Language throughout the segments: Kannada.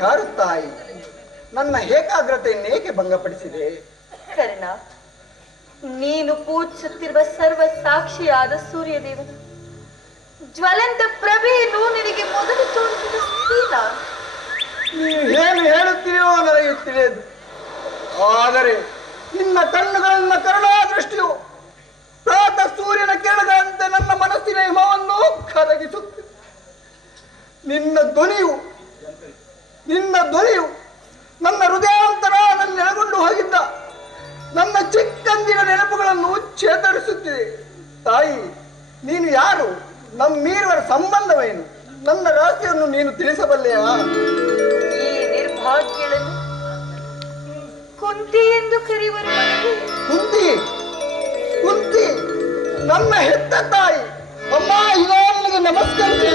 ನೀನು ತಾಯಿ ನನ್ನ ಏಕಾಗ್ರತೆಯನ್ನು ಏಕೆ ಭಂಗಪಡಿಸಿದೆ? ಕರ್ಣ ನೀನು ಪೂಜಿಸುತ್ತಿರುವ ಸರ್ವ ಸಾಕ್ಷಿಯಾದ ಸೂರ್ಯದೇವನು. ಜ್ವಲಂತ ಪ್ರಭೆಯನ್ನು ನಿನಗೆ ಮೊದಲು ತೋರಿಸಿದ ಸ್ಥಿರ ನೀನು ಏನು ಹೇಳುತ್ತೀರೋ ನನಗೆ ತಿಳಿಯದು. ಆದರೆ ನಿನ್ನ ಕಣ್ಣುಗಳನ್ನ ಕರುಣಾ ದೃಷ್ಟಿಯು. ಪ್ರಾತ ಸೂರ್ಯನ ಕಿರಣದಂತೆ ನನ್ನ ಮನಸ್ಸಿನ ಹಿಮವನ್ನು ಕರಗಿಸುತ್ತೆ ನಿನ್ನ ಧ್ವನಿಯು ನಿನ್ನ ಧ್ವನಿಯು ನನ್ನ ಹೃದಯಾಂತರ ನನ್ನ ನೆಲೆಗೊಂಡು ಹೋಗಿದ್ದ ನನ್ನ ಚಿಕ್ಕಂದಿನ ನೆನಪುಗಳನ್ನು ಚೇತರಿಸುತ್ತಿದೆ. ತಾಯಿ ನೀನು ಯಾರು? ನಮ್ಮೀರುವ ಸಂಬಂಧವೇನು? ನನ್ನ ರಹಸ್ಯವನ್ನು ನೀನು ತಿಳಿಸಬಲ್ಲೆಯಾ? ಈ ಕುಂತಿ ಎಂದು ಕರೆಯುವರು. ಕುಂತಿ ಕುಂತಿ ನನ್ನ ಹೆತ್ತ ತಾಯಿ ಅಮ್ಮ ನನಗೆ ನಮಸ್ಕರಿಸಿ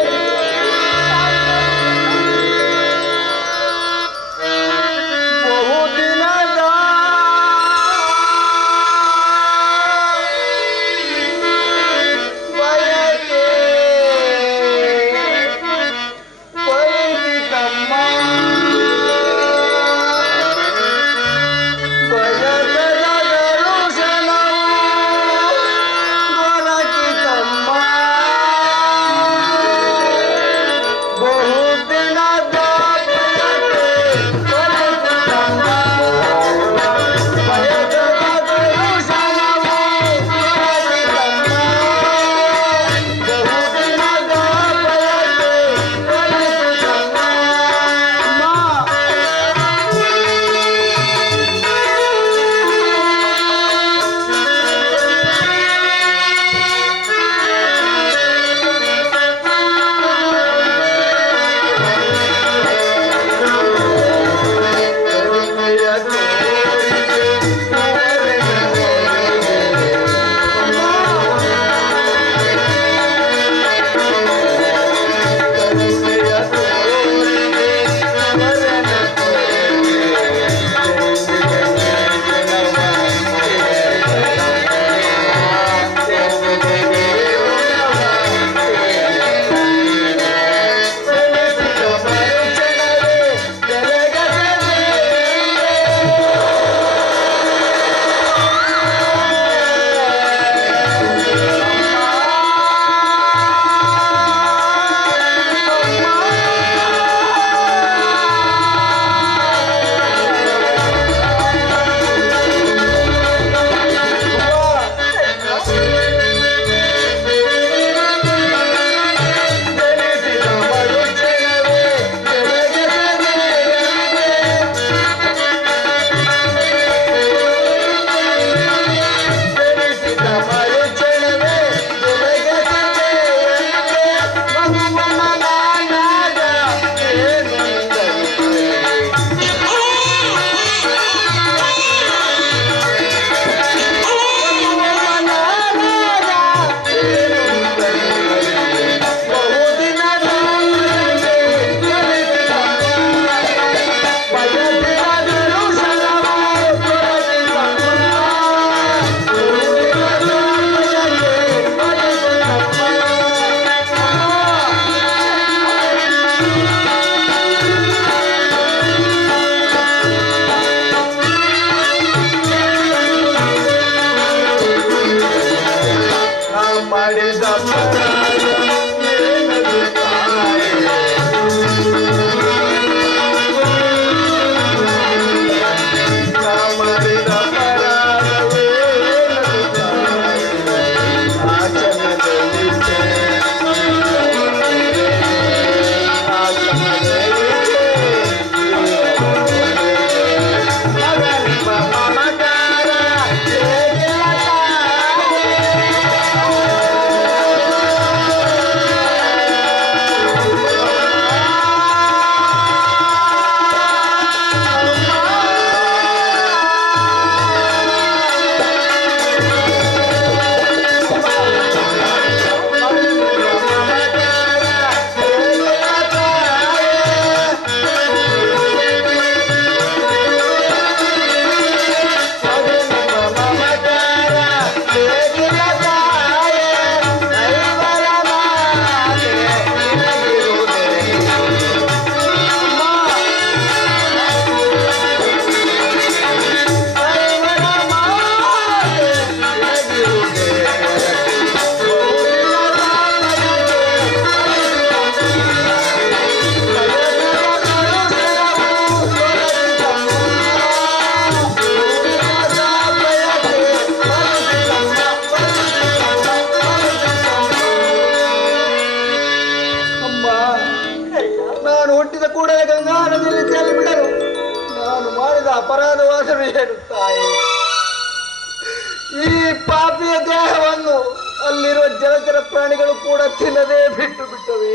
ಅಲ್ಲಿರುವ ಜಲಚರ ಪ್ರಾಣಿಗಳು ಕೂಡ ತಿನ್ನದೇ ಬಿಟ್ಟು ಬಿಟ್ಟವೆ.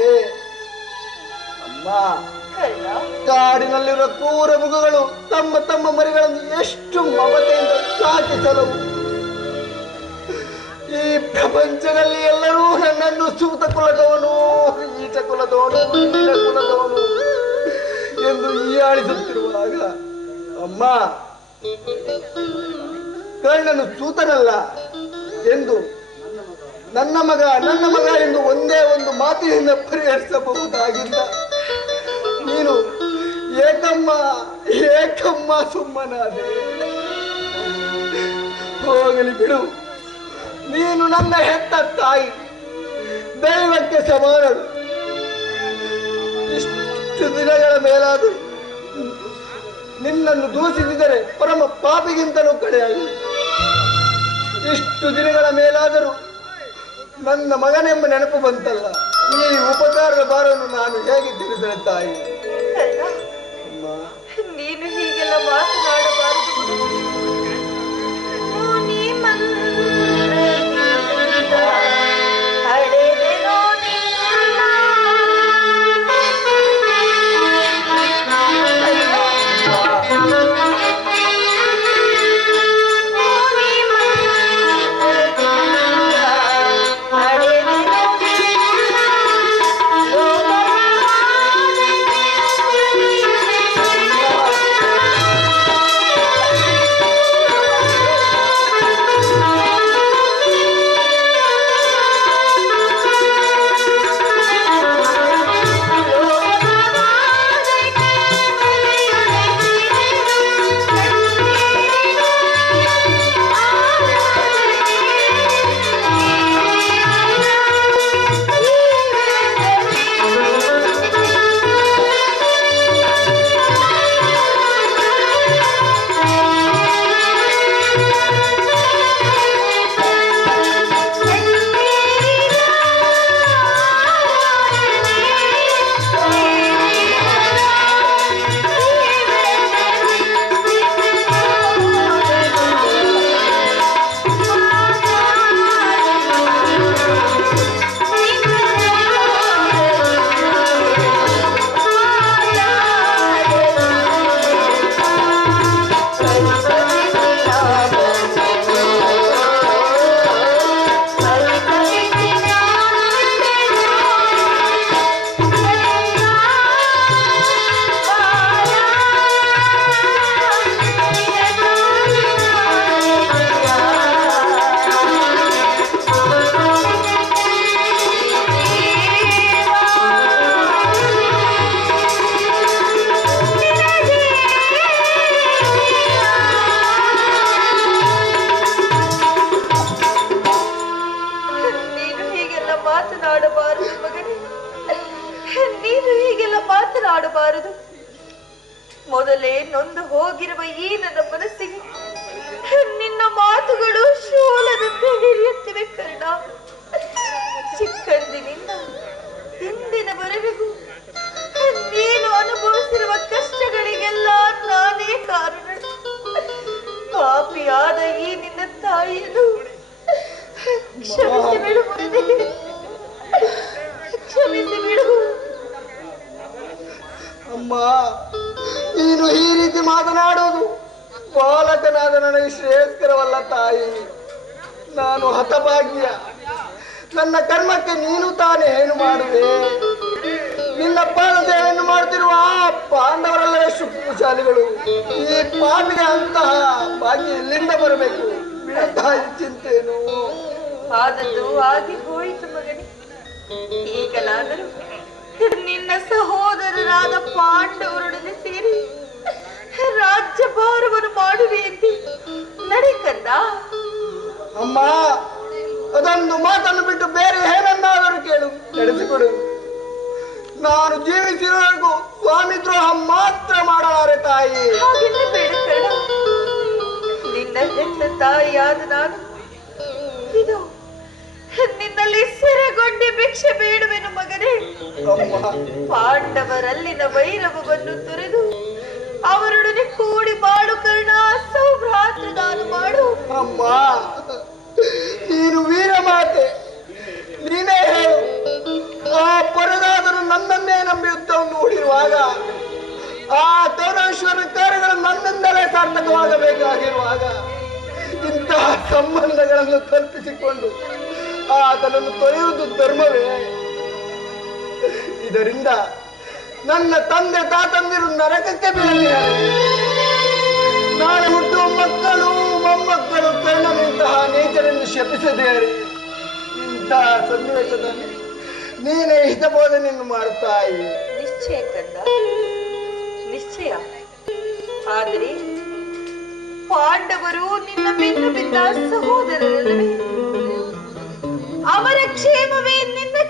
ಅಮ್ಮ, ಕಾಡಿನಲ್ಲಿರುವ ಕೂರ ಮೃಗಗಳು ತಮ್ಮ ತಮ್ಮ ಮರಿಗಳನ್ನು ಎಷ್ಟು ಮಮತೆಯಿಂದ ಸಾಕಿಸಲವು ಈ ಪ್ರಪಂಚದಲ್ಲಿ ಎಲ್ಲರೂ ನನ್ನನ್ನು ಸೂತ ಕುಲದವನು ಈಚ ಕುಲದವನು ಕುಲದವನು ಎಂದು ಈಯಾಳಿಸುತ್ತಿರುವಾಗ ಅಮ್ಮ ಕರ್ಣನು ಸೂತನಲ್ಲ ಎಂದು ನನ್ನ ಮಗ ನನ್ನ ಮಗ ಎಂದು ಒಂದೇ ಒಂದು ಮಾತಿನಿಂದ ಪರಿಹರಿಸಬಹುದಾಗಿಲ್ಲ. ನೀನು ಏಕಮ್ಮ ಏಕಮ್ಮ ಸುಮ್ಮನಾದೆ. ಹೋಗಲಿ ಬಿಡು. ನೀನು ನನ್ನ ಹೆತ್ತ ತಾಯಿ. ದೈವಕ್ಕೆ ಸಮಾನಳು. ಇಷ್ಟು ದಿನಗಳ ಮೇಲಾದರೂ ನಿನ್ನನ್ನು ದೂಷಿಸಿದರೆ ಪರಮ ಪಾಪಿಗಿಂತಲೂ ಕಡೆಯಾಗಿ ಇಷ್ಟು ದಿನಗಳ ಮೇಲಾದರೂ ನನ್ನ ಮಗನೆಂಬ ನೆನಪು ಬಂತಲ್ಲ. ಈ ಉಪಕಾರದ ಭಾರವನ್ನು ನಾನು ಹೇಗೆ ತಿಳಿದರೆ ತಾಯಿ? ನೀನು ಹೀಗೆಲ್ಲ ಮಾತನಾಡಬಾರದು ಮಾತನಾಡಬಾರದು ಮಗನೇ. ನೀನು ಹೀಗೆಲ್ಲ ಮಾತನಾಡಬಾರದು. ಮೊದಲೇ ನೊಂದು ಹೋಗಿರುವ ಈ ನನ್ನ ಮನಸ್ಸಿಗೆ ನಿನ್ನ ಮಾತುಗಳು ಶೂಲದಂತೆ ಹಿರಿಯುತ್ತಿವೆ ಕರ್ಣ. ಚಿಕ್ಕಂದಿನಿಂದ ಇಂದಿನವರೆಗೂ ನೀನು ಅನುಭವಿಸಿರುವ ಕಷ್ಟಗಳಿಗೆಲ್ಲ ನಾನೇ ಕಾರಣ. ಪಾಪಿಯಾದ ಈ ನಿನ್ನ ತಾಯಿಯನ್ನು ಕ್ಷಮಿಸಿ ಬಿಡು ಅಮ್ಮ, ನೀನು ಈ ರೀತಿ ಮಾತನಾಡೋದು ಬಾಲಕನಾದ ನನಗೆ ಶ್ರೇಯಸ್ಕರವಲ್ಲ ತಾಯಿ. ನಾನು ಹತಭಾಗ್ಯ. ನನ್ನ ಕರ್ಮಕ್ಕೆ ನೀನು ತಾನೇ ಏನು ಮಾಡುವೆ? ನಿನ್ನ ಪಾದ ಮಾಡುತ್ತಿರುವ ಆ ಪಾಂಡವರೆಲ್ಲವೇ ಪೂಜಾಲಿಗಳು ಈ ಪಾಪಿಗೆ ಅಂತಹ ಭಾಗ್ಯ ಎಲ್ಲಿಂದ ಬರಬೇಕು? ತಾಯಿ ಚಿಂತೇನು ಆದದ್ದು ಆಗಿ ಹೋಯಿತು ಮಗನೇ. ಈಗಲಾದರೂ ನಿನ್ನ ಸಹೋದರರಾದ ಪಾಂಡವರೊಡನೆ ಸೇರಿ ರಾಜ್ಯಭಾರವನ್ನು ಮಾಡುವೆ ಎಂದು ನಡೀತಂದ ಅಮ್ಮ ಅದೊಂದು ಮಾತನ್ನು ಬಿಟ್ಟು ಬೇರೆ ಏನನ್ನಾದರೂ ಕೇಳು. ನಡೆಸಿಕೊಡು. ನಾನು ಜೀವಿಸಿರುವವರೆಗೂ ಸ್ವಾಮಿ ದ್ರೋಹ ಮಾತ್ರ ಮಾಡಲಾರೆ ತಾಯಿ. ಬೇಡ ಕರ್ಣ. ನಿನ್ನ ಹೆತ್ತ ತಾಯಿಯಾದ ನಾನು ಇದು ನಿನ್ನಲ್ಲಿ ಸೆರೆಗೊಂಡೆ ಭಿಕ್ಷೆ ಬೇಡುವೆನು ಮಗನೇ. ಪಾಂಡವರಲ್ಲಿನ ವೈರವವನ್ನು ತೊರೆದು ಅವರೊಡನೆ ಕೂಡಿ ಬಾಳು ಕರ್ಣ ಸೌಭ್ರಾತೃದಾನ ಮಾಡು. ಅಮ್ಮ ನೀನು ವೀರ ಮಾತೆ. ನೀನೇ ಹೇಳು ಆ ಪರದಾದರು ನನ್ನನ್ನೇ ನಂಬಿ ನೋಡಿರುವಾಗ ಆ ತೌರೇಶ್ವರ ಕಾರ್ಯಗಳು ನನ್ನಿಂದಲೇ ಸಾರ್ಥಕವಾಗಬೇಕಾಗಿರುವಾಗ ಇಂತಹ ಸಂಬಂಧಗಳನ್ನು ಕಲ್ಪಿಸಿಕೊಂಡು ಆತನನ್ನು ತೊರೆಯುವುದು ಧರ್ಮವೇ? ಇದರಿಂದ ನನ್ನ ತಂದೆ ತಾತಂದಿರು ನರಕಕ್ಕೆ ಬೀಳಲಿದ್ದಾರೆ ನಾಳೆ ಹುಟ್ಟುವ ಮಕ್ಕಳು ಮೊಮ್ಮಕ್ಕಳು ಕರ್ಣನಿಂತಹ ನೇಚರನ್ನು ಶಪಿಸದೇರಿ ಇಂತಹ ಸನ್ನಿವೇಶದಲ್ಲಿ ನೀನೇ ಹಿತಬೋಧನೆಯನ್ನು ಮಾಡುತ್ತಾಯಿ ನಿಶ್ಚಯ ಕಂದ. ನಿಶ್ಚಯ. ಆದರೆ ಪಾಂಡವರು ನಿನ್ನ ಬೆನ್ನು ಬಿದ್ದ ಸಹೋದರರಲ್ಲವೇ?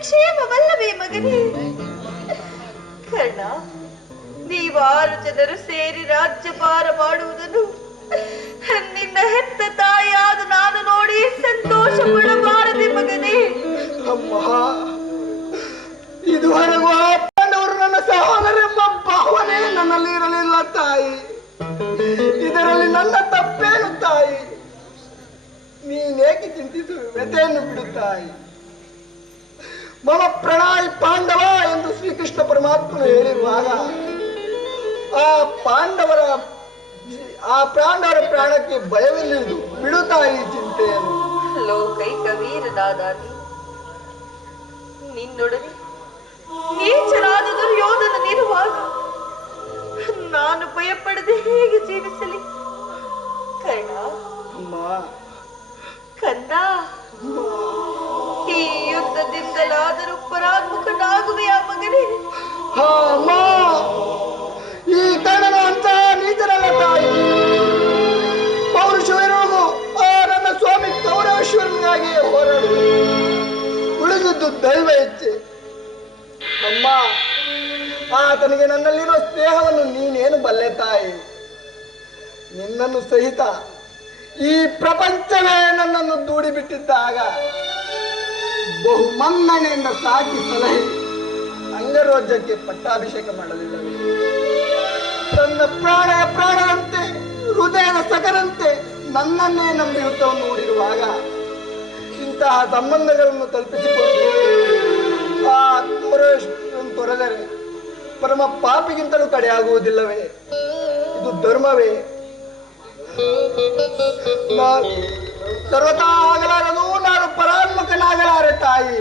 ಕ್ಷೇಮವಲ್ಲವೇ ಮಗನೇ? ಕರ್ಣ ನೀವಾರು ಜನರು ಸೇರಿ ರಾಜ್ಯಭಾರ ಮಾಡುವುದನ್ನು ನಿನ್ನ ಹೆತ್ತ ತಾಯಿಯಾದ ನಾನು ನೋಡಿ ಸಂತೋಷ ಪಡಬಾರದೆ ಮಗನೇ. ಅಮ್ಮ ಇದುವರೆಗೂ ಆ ನನ್ನ ಸಹೋದರೆಂಬ ಭಾವನೆ ನನ್ನಲ್ಲಿ ಇರಲಿಲ್ಲ ತಾಯಿ. ಇದರಲ್ಲಿ ನನ್ನ ತಪ್ಪೇನು ತಾಯಿ? ನೀನೇಕೆ ಚಿಂತಿಸು ವ್ಯಥೆಯನ್ನು ಬಿಡು ತಾಯಿ. ಮಮ ಪ್ರಣಾಯಿ ಪಾಂಡವ ಎಂದು ಶ್ರೀಕೃಷ್ಣ ಪರಮಾತ್ಮನು ಹೇಳಿರುವಾಗ, ಆ ಪಾಂಡವರ ಆ ಪ್ರಾಣರ ಪ್ರಾಣಕ್ಕೆ ಭಯವಿಲ್ಲದು, ಬಿಡುತ್ತಾ ಈ ಚಿಂತೆಯನ್ನು ಲೋಕೈಕ ವೀರನಾದ ನೀನು. ನಿನ್ನೊಡನೆ ಆತನಿಗೆ ನನ್ನಲ್ಲಿರೋ ಸ್ನೇಹವನ್ನು ನೀನೇನು ಬಲ್ಲೆ ತಾಯಿ? ನಿನ್ನನ್ನು ಸಹಿತ ಈ ಪ್ರಪಂಚವೇ ನನ್ನನ್ನು ದೂಡಿ ಬಿಟ್ಟಿದ್ದಾಗ ಬಹು ಮನ್ನಣೆಯಿಂದ ಸಾಕಿ ಸಲಹೆ ಅಂಗರೋಜ್ಯಕ್ಕೆ ಪಟ್ಟಾಭಿಷೇಕ ಮಾಡಲಿಲ್ಲ ತನ್ನ ಪ್ರಾಣ ಪ್ರಾಣದಂತೆ ಹೃದಯದ ಸಕರಂತೆ ನನ್ನನ್ನೇ ನಂಬಿ ಯುದ್ಧವನ್ನು ಹೂಡಿರುವಾಗ ಇಂತಹ ಸಂಬಂಧಗಳನ್ನು ತಲುಪಿಸಿಕೊಂಡು ಆ ತೋರೇಶ್ವರನ್ನು ತೊರೆದರೆ ಪರಮ ಪಾಪಿಗಿಂತಲೂ ಕಡೆಯಾಗುವುದಿಲ್ಲವೇ? ಇದು ಧರ್ಮವೇ? ಸರ್ವತಾಗಲಾರದು ನಾನು ಪರಾನ್ಮುಖನಾಗಲಾರೆ ತಾಯಿ.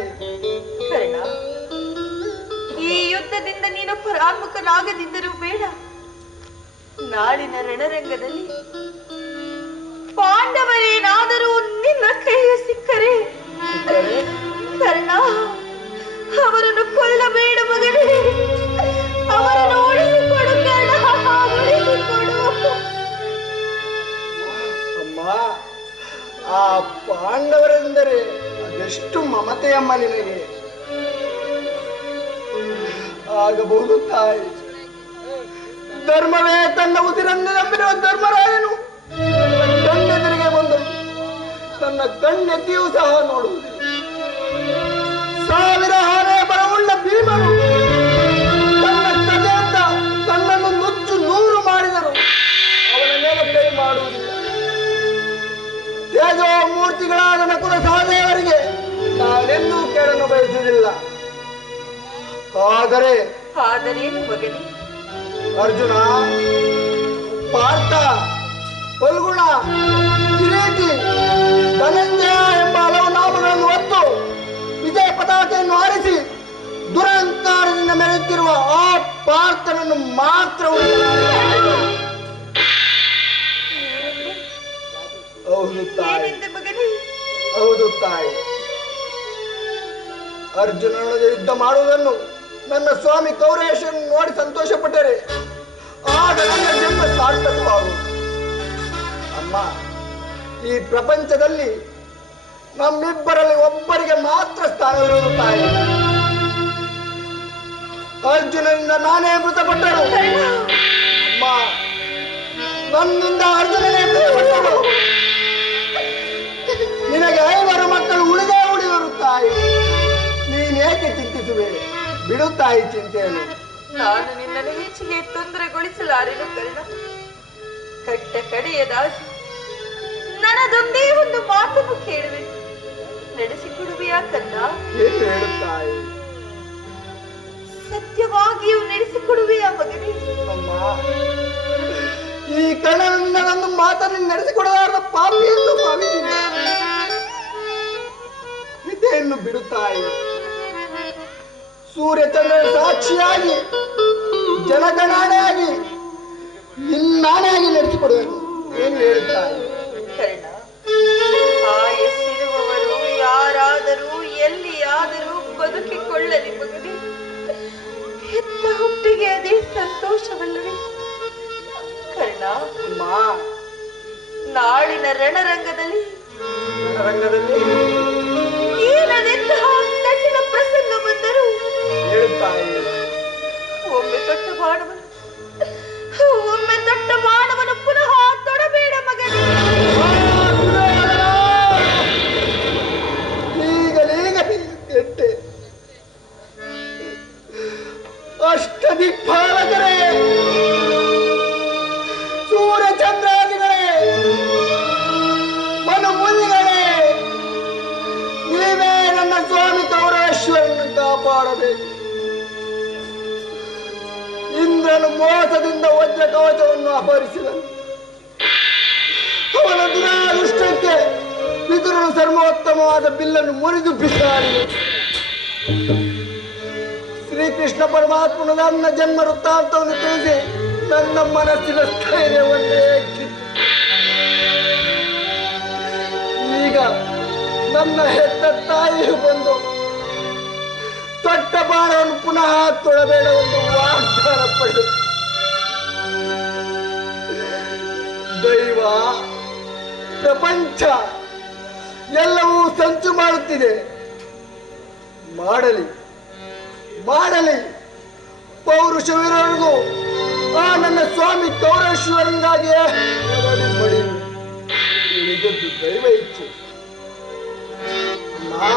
ಈ ಯುದ್ಧದಿಂದ ನೀನು ಪರಾತ್ಮಕನಾಗದಿದ್ದರೂ ಬೇಡ. ನಾಳಿನ ರಣರಂಗದಲ್ಲಿ ಪಾಂಡವರೇನಾದರೂ ನಿನ್ನ ಕೈಗೆ ಸಿಕ್ಕರೆ? ಕರ್ಣ ಅವರನ್ನು ಕೊಲ್ಲಬೇಡ ಮಗನೇ. ಅಮ್ಮ, ಆ ಪಾಂಡವರೆಂದರೆ ಅದೆಷ್ಟು ಮಮತೆಯಮ್ಮ ನಿನಗೆ. ಆಗಬಹುದು ತಾಯಿ. ಧರ್ಮವೇ ತನ್ನ ಉಸಿರನ್ನು ನಂಬಿರುವ ಧರ್ಮರಾಯನು ಕಣ್ಣೆದುರಿಗೆ ಬಂದರು ತನ್ನ ಕಣ್ಣೆತ್ತಿಯೂ ಸಹ ನೋಡುವುದು ಸಾವಿರ ತೇಜೋ ಮೂರ್ತಿಗಳಾದ ನಕುಲ ಸಹದೇವರಿಗೆ ನಾನೆಂದೂ ಕೇಳಲು ಬಯಸುವುದಿಲ್ಲ. ಆದರೆ ಆದರೇನು ಮಗನೇ ಅರ್ಜುನ ಪಾರ್ಥ ಪಲ್ಗುಣ ಕಿರೀಟಿ ಧನಂಜಯ ಎಂಬ ಹಲವು ನಾಮಗಳನ್ನು ಹೊತ್ತು ವಿಜಯ ಪತಾಕೆಯನ್ನು ಆರಿಸಿ ದುರಂತಾರದಿಂದ ಮೆರೆಯುತ್ತಿರುವ ಆ ಪಾರ್ಥನನ್ನು ಮಾತ್ರ. ಹೌದು ತಾಯಿ. ಏನೆಂದೆ ಅರ್ಜುನನ ಯುದ್ಧ ಮಾಡುವುದನ್ನು ನನ್ನ ಸ್ವಾಮಿ ಕೌರೇಶನ್ ನೋಡಿ ಸಂತೋಷಪಟ್ಟರೆ. ಆಗ ನನ್ನ ಜನ್ಮ ಅಮ್ಮ, ಈ ಪ್ರಪಂಚದಲ್ಲಿ ನಮ್ಮಿಬ್ಬರಲ್ಲಿ ಒಬ್ಬರಿಗೆ ಮಾತ್ರ ಸ್ಥಾನವಿರುವುದು ತಾಯಿ. ಅರ್ಜುನನಿಂದ ನಾನೇ ಮೃತಪಟ್ಟರು ಅಮ್ಮ, ನನ್ನಿಂದ ಅರ್ಜುನನೇ ಮೃತಪಟ್ಟರು ಬಿಡು ತಾಯಿ ಚಿಂತೆಯನ್ನು ನಾನು ನಿನ್ನನ್ನು ಹೆಚ್ಚಿಗೆ ತೊಂದರೆಗೊಳಿಸಲಾರೆನು ಕರ್ಣ. ಕಟ್ಟ ಕಡೆಯದಾಗಿ ನನದೊಂದೇ ಒಂದು ಮಾತನ್ನು ಕೇಳುವೆ. ನಡೆಸಿಕೊಡುವೆಯಾ ಏನು ಹೇಳುತ್ತಾಯಿ? ಸತ್ಯವಾಗಿಯೂ ನಡೆಸಿಕೊಡುವೆಯಾ ಮಗನೇ ಅಮ್ಮ ಈ ಕಣ ನನ್ನ ಮಾತನ್ನು ನಡೆಸಿಕೊಡಲಾರದ ಪಾಪಿ ಎಂದು ಭಾವಿಸಿದೆ. ವಿದ್ಯೆಯನ್ನು ಬಿಡುತ್ತಾಯಿ? ಸೂರ್ಯಚಂದ್ರ ಸಾಕ್ಷಿಯಾಗಿ ಜನಗಣನೆಯಾಗಿ ನಿನ್ನಾಣೆಯಾಗಿ ನಡೆಸಿಕೊಡಬೇಕು ಏನು ಹೇಳುತ್ತಾಯಿ ಕರ್ಣ ಆಯಸ್ಸಿರುವವರು ಯಾರಾದರೂ ಎಲ್ಲಿಯಾದರೂ ಬದುಕಿಕೊಳ್ಳಲಿ ಮಗನೇ ಹೆತ್ತ ಹುಟ್ಟಿಗೆ ಅದೇ ಸಂತೋಷವಲ್ಲವೇ? ಕರ್ಣ ನಾಳಿನ ರಣರಂಗದಲ್ಲಿ? ರಂಗದಲ್ಲಿ ಹೇಳುತ್ತಾಯಿ ಒಮ್ಮೆ ತೊಟ್ಟ ಬಾಣವನ್ನು ಮೋಸದಿಂದ ವಜ್ರ ಕವಚವನ್ನು ಅಪಹರಿಸಿದನು. ಅವನ ದುರಾದೃಷ್ಟಕ್ಕೆ ಪಿತೃನು ಸರ್ವೋತ್ತಮವಾದ ಬಿಲ್ಲನ್ನು ಮುರಿದು ಬಿಸಾಡಿದ. ಶ್ರೀಕೃಷ್ಣ ಪರಮಾತ್ಮನು ನನ್ನ ಜನ್ಮ ವೃತ್ತಾಂತವನ್ನು ತಿಳಿಸಿ ನನ್ನ ಮನಸ್ಸಿನ ಸ್ಥೈರ್ಯವನ್ನೇ ಈಗ ನನ್ನ ಹೆತ್ತ ತಾಯಿಯು ಬಂದು ತೊಟ್ಟ ಬಾರವನ್ನು ಪುನಃ ತೊಳಬೇಡ ಒಂದು ವಾಗ್ದಾನ ಪಡೆದು ದೈವ ಪ್ರಪಂಚ ಎಲ್ಲವೂ ಸಂಚು ಮಾಡುತ್ತಿದೆ. ಮಾಡಲಿ ಮಾಡಲಿ. ಪೌರುಷವಿರೋರಿಗೂ ಆ ನನ್ನ ಸ್ವಾಮಿ ಕೌರೇಶ್ವರಂಗಾಗಿಯೇ ನಿಜದ್ದು ದೈವ ಇಚ್ಛೆ ನಾ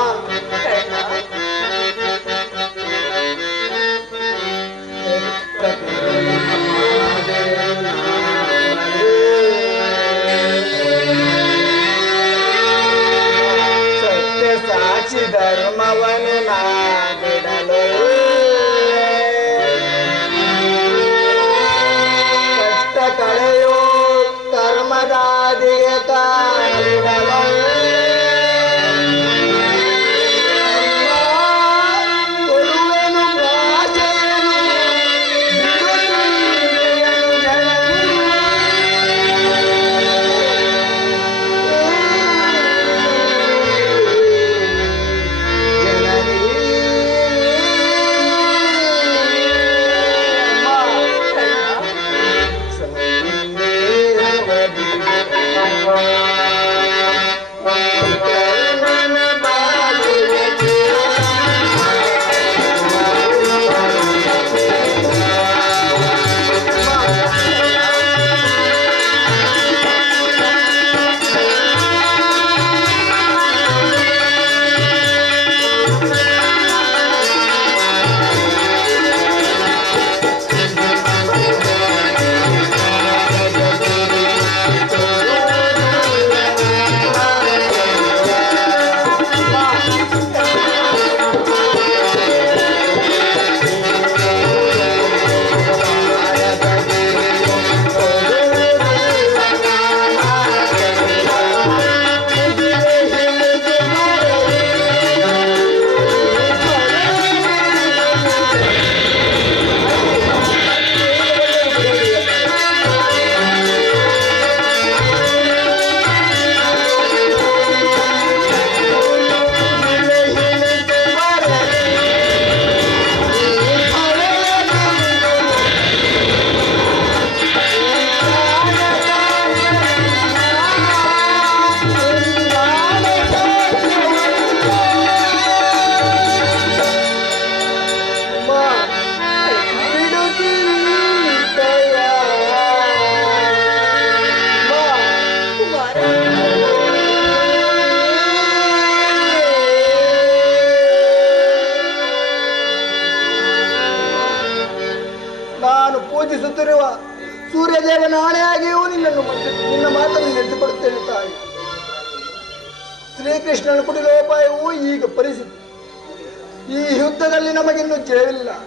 ಪೂಜಿಸುತ್ತಿರುವ ಸೂರ್ಯದೇವನ ಆಣೆಯಾಗಿಯೂ ನಿನ್ನನ್ನು ನಿನ್ನ ಮಾತನ್ನು ನಡೆಸಿಕೊಡುತ್ತೇನೆ ತಾಯಿ. ಶ್ರೀಕೃಷ್ಣನ ಕುಟಿಲೋಪಾಯವೂ ಈಗ ಪರಿಸ್ಥಿತಿ ಈ ಯುದ್ಧದಲ್ಲಿ ನಮಗಿನ್ನು ಜಯವಿಲ್ಲ.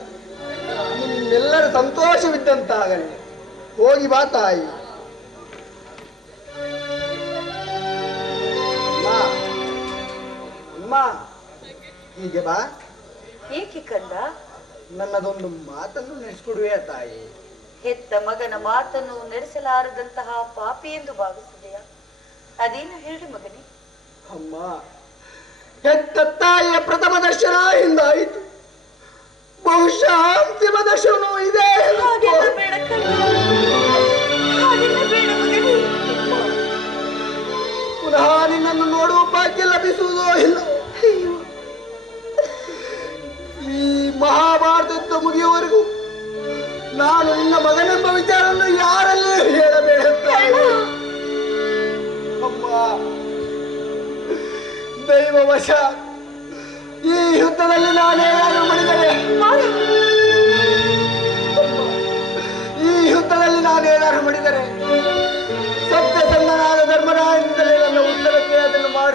ನಿಮ್ಮೆಲ್ಲರ ಸಂತೋಷವಿದ್ದಂತಾಗಲಿ. ಹೋಗಿ ಬಾ ತಾಯಿ. ಅಮ್ಮ ಹೀಗೆ ಬಾ. ಏಕೆ ಕಂದ? ನನ್ನದೊಂದು ಮಾತನ್ನು ನೆನೆಸ್ಕೊಡುವೆ ತಾಯಿ. ಹೆತ್ತ ಮಗನ ಮಾತನ್ನು ನಡೆಸಲಾರದಂತಹ ಪಾಪಿ ಎಂದು ಭಾವಿಸಿದೆಯಾ? ಅದೇನು ಹೇಳಿ ಮಗನೇ. ಅಮ್ಮ ಹೆತ್ತ ತಾಯಿಯ ಪ್ರಥಮ ದರ್ಶನ ಎಂದಾಯಿತು ಬಹುಶಃ ಅಂತಿಮ ದರ್ಶನವೂ ಇದೆ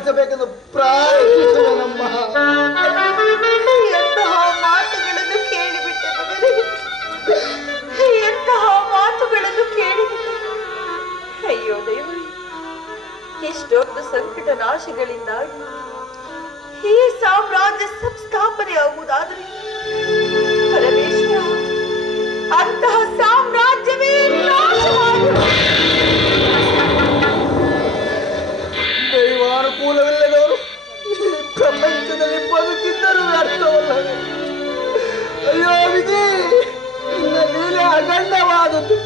ಮಾಡಿಸಬೇಕೆಂದು ಮಾತುಗಳನ್ನು ಕೇಳಿಬಿಟ್ಟೆ ಅಯ್ಯೋ ದೇವರೇ, ಎಷ್ಟೊಂದು ಸಂಕಟ ನಾಶಗಳಿಂದಾಗಿ ಈ ಸಾಮ್ರಾಜ್ಯ ಸಂಸ್ಥಾಪನೆ ಆಗುವುದಾದ್ರೆ ಪರಮೇಶ್ವರ, ಅಂತಹ ಸಾಮ್ರಾಜ್ಯವೇ ಅಯ್ಯೋ ಇನ್ನ ಲೀಲೆ ಅಗಂಡವಾದದ್ದು